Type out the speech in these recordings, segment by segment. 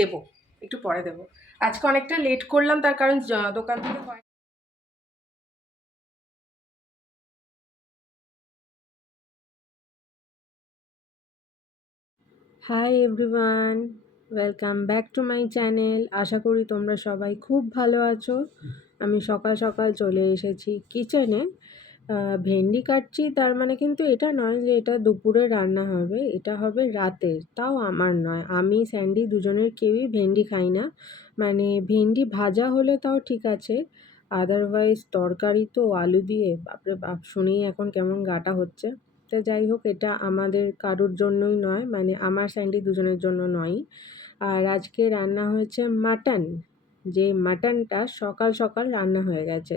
দেবো, একটু পরে দেবো। আজকে অনেকটা লেট করলাম, তার কারণ দোকান থেকে hi everyone, welcome back to my channel. আশা করি তোমরা সবাই খুব ভালো আছো। আমি সকাল সকাল চলে এসেছি কিচেনে। ভেন্ডি কাটছি, তার মানে কিন্তু এটা নয় যে এটা দুপুরে রান্না হবে, এটা হবে রাতের। তাও আমার নয়, আমি স্যান্ডি দুজনের কেউই ভেন্ডি খাই না। মানে ভেন্ডি ভাজা হলে তাও ঠিক আছে, আদারওয়াইজ তরকারি তো আলু দিয়ে, বাপরে বাপ, শুনেই এখন কেমন গাটা হচ্ছে। তো যাই হোক, এটা আমাদের কারোর জন্যই নয়, মানে আমার স্যান্ডি দুজনের জন্য নয়। আর আজকে রান্না হয়েছে মাটন, যে মাটনটা সকাল সকাল রান্না হয়ে গেছে।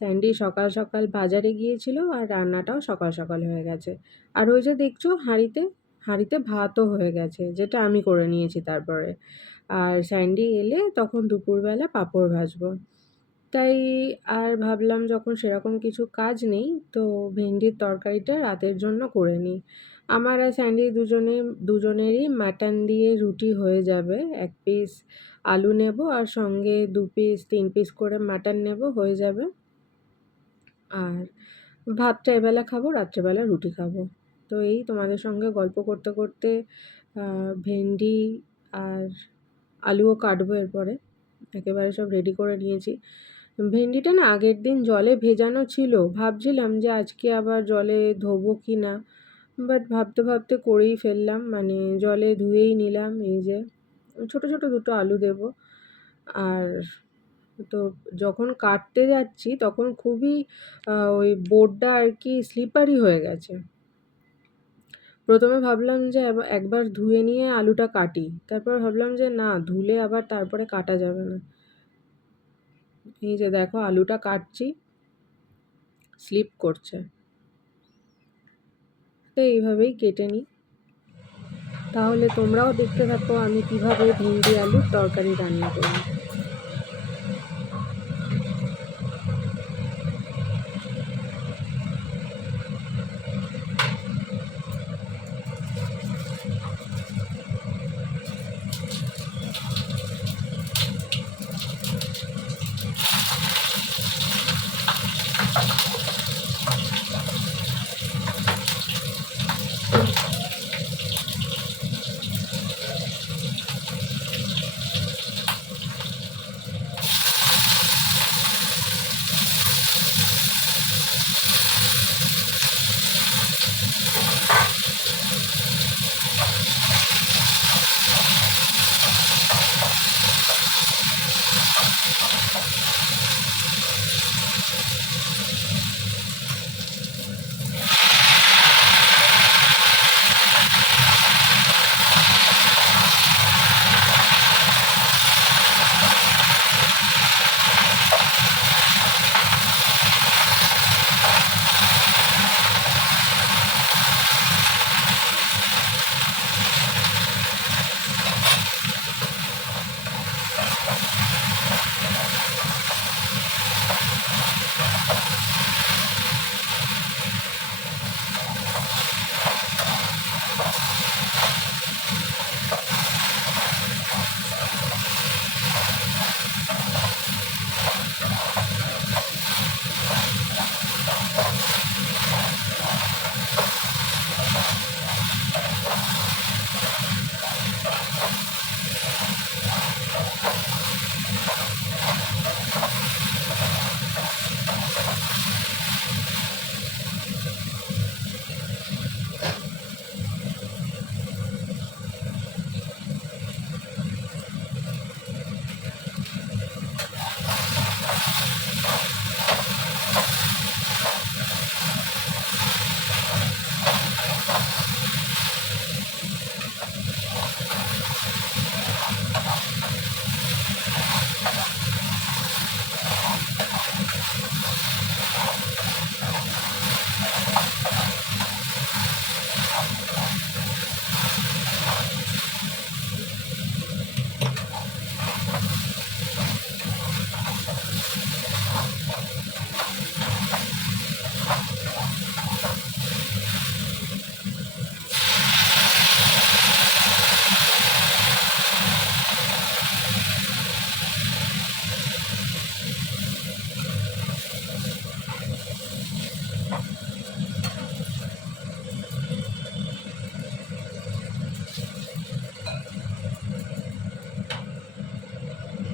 স্যান্ডি সকাল সকাল বাজারে গিয়েছিল আর রান্নাটাও সকাল সকাল হয়ে গেছে। আর ওই যে দেখছো হাঁড়িতে হাঁড়িতে ভাতও হয়ে গেছে, যেটা আমি করে নিয়েছি তারপরে। আর স্যান্ডি এলে তখন দুপুরবেলা পাঁপড় ভাজবো। তাই আর ভাবলাম যখন সেরকম কিছু কাজ নেই, তো ভেন্ডির তরকারিটা রাতের জন্য করে নিই। আমার আর স্যান্ডি দুজনেরই মাটন দিয়ে রুটি হয়ে যাবে। 1 পিস আলু নেব আর সঙ্গে 2 পিস 3 পিস করে মাটন নেব, হয়ে যাবে। আর ভাতটা এবেলা খাবো, রাত্রেবেলা রুটি খাবো। তো এই তোমাদের সঙ্গে গল্প করতে করতে ভেন্ডি আর আলুও কাটবো এরপরে। একেবারে সব রেডি করে নিয়েছি। ভেন্ডিটা না আগের দিন জলে ভেজানো ছিল, ভাবছিলাম যে আজকে আবার জলে ধোবো কি না, বাট ভাবতে ভাবতে করেই ফেললাম, মানে জলে ধুয়েই নিলাম। এই যে ছোট ছোট দুটো আলু দেব। আর তো যখন কাটতে যাচ্ছি তখন খুবই ওই বোর্ডটা আর কি স্লিপারি হয়ে গেছে। প্রথমে ভাবলাম যে একবার ধুয়ে নিয়ে আলুটা কাটি, তারপর ভাবলাম যে না, ধুলে আবার তারপরে কাটা যাবে না। এই যে দেখো আলুটা কাটছি, স্লিপ করছে। তো এইভাবেই কেটে নিই। তাহলে তোমরাও দেখতে থাকো আমি কিভাবে ভেন্ডি আলুর তরকারি রান্না করি।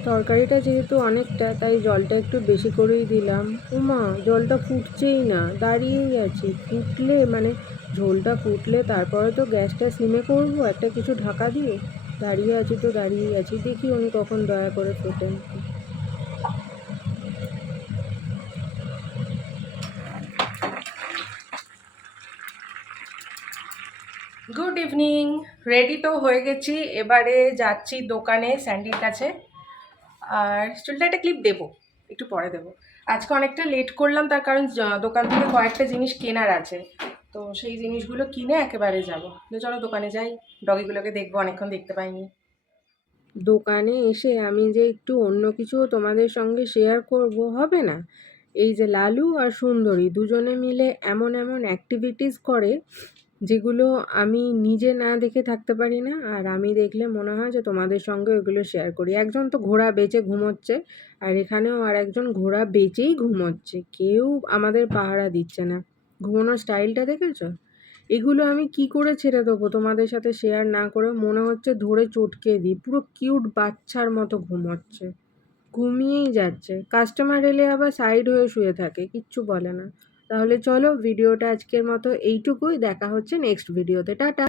তরকারিটা যেহেতু অনেকটা, তাই জলটা একটু বেশি করেই দিলাম। উমা, জলটা ফুটছেই না, দাঁড়িয়েই আছি। ফুটলে মানে ঝোলটা ফুটলে তারপরে তো গ্যাসটা সিমে করবো একটা কিছু ঢাকা দিয়ে। দাঁড়িয়ে আছি তো দাঁড়িয়েই আছি, দেখি উনি কখন দয়া করে ফোটেন। Good evening. রেডি তো হয়ে গেছি, এবারে যাচ্ছি দোকানে স্যান্ডির কাছে। আর চুলটা একটা ক্লিপ দেবো, একটু পরে দেবো। আজকে অনেকটা লেট করলাম, তার কারণ দোকান থেকে কয়েকটা জিনিস কেনার আছে, তো সেই জিনিসগুলো কিনে একেবারে যাবো। তো চলো দোকানে যাই, ডগিগুলোকে দেখবো, অনেকক্ষণ দেখতে পাইনি। দোকানে এসে আমি যে একটু অন্য কিছু তোমাদের সঙ্গে শেয়ার করব, হবে না? এই যে লালু আর সুন্দরী দুজনে মিলে এমন এমন অ্যাক্টিভিটিস করে যেগুলো আমি নিজে না দেখে থাকতে পারি না, আর আমি দেখলে মনে হয় যে তোমাদের সঙ্গে ওগুলো শেয়ার করি। একজন তো ঘোড়া বেচে ঘুমোচ্ছে, আর এখানেও আর একজন ঘোড়া বেচেই ঘুমোচ্ছে। কেউ আমাদের পাহারা দিচ্ছে না। ঘুমানোর স্টাইলটা দেখেছো? এগুলো আমি কি করে ছেড়ে দেবো তোমাদের সাথে শেয়ার না করে? মনে হচ্ছে ধরে চটকে দিই। পুরো কিউট বাচ্চার মতো ঘুমোচ্ছে, ঘুমিয়েই যাচ্ছে। কাস্টমার এলে আবার সাইড হয়ে শুয়ে থাকে, কিচ্ছু বলে না। তাহলে চলো, ভিডিওটা আজকের মতো এইটুকুই। দেখা হচ্ছে নেক্সট ভিডিওতে। টাটা।